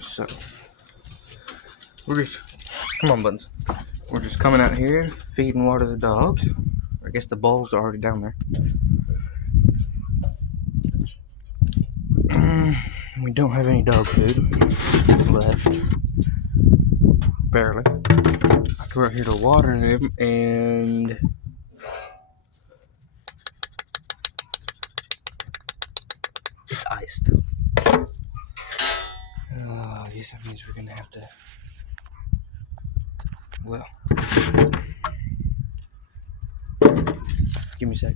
So we're just, come on, Buttons. We're just coming out here, feeding water to the dogs. I guess the bowls are already down there. We don't have any dog food left. Barely. We're out here to water them, and it's iced. I guess that means we're gonna have to. Well, give me a sec.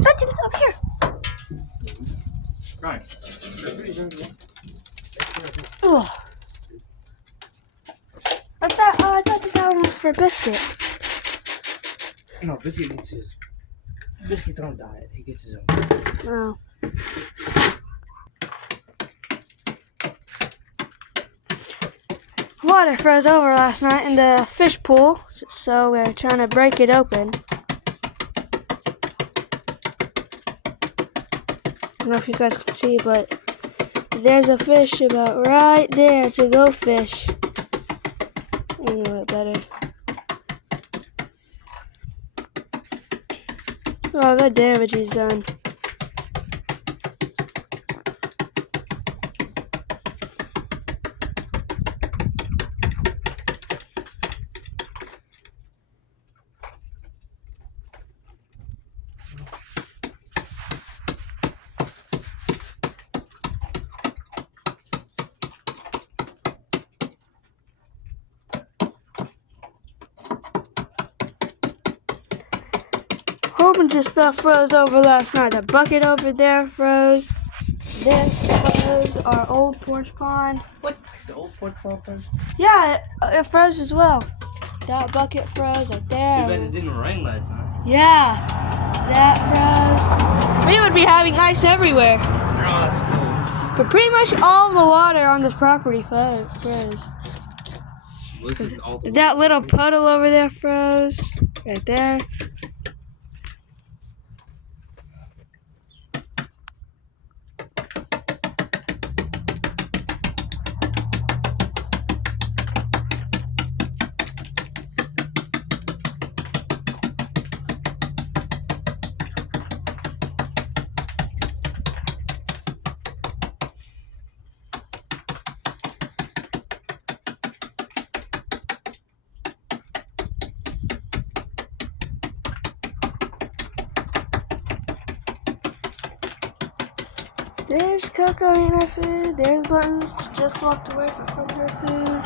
Buttons up here. Right. Oh. I thought that one was for Biscuit. No, Biscuit gets his Biscuit's own diet. He gets his own. Oh. Water froze over last night in the fish pool, so we're trying to break it open. I don't know if you guys can see, but there's a fish about right there. It's a go fish. A little bit better. Oh, the damage he's done. Whole bunch of stuff froze over last night. The bucket over there froze. This froze. Our old porch pond. What? The old porch pond froze? Yeah, it froze as well. That bucket froze right there. Too bad it didn't rain last night. Yeah, that froze. We would be having ice everywhere. Oh, that's cool. But pretty much all the water on this property froze. Well, this is all the That little puddle over there froze. Right there. There's Coco in her food. There's Buttons. Just walked away from her food.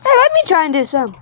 Hey, let me try and do some.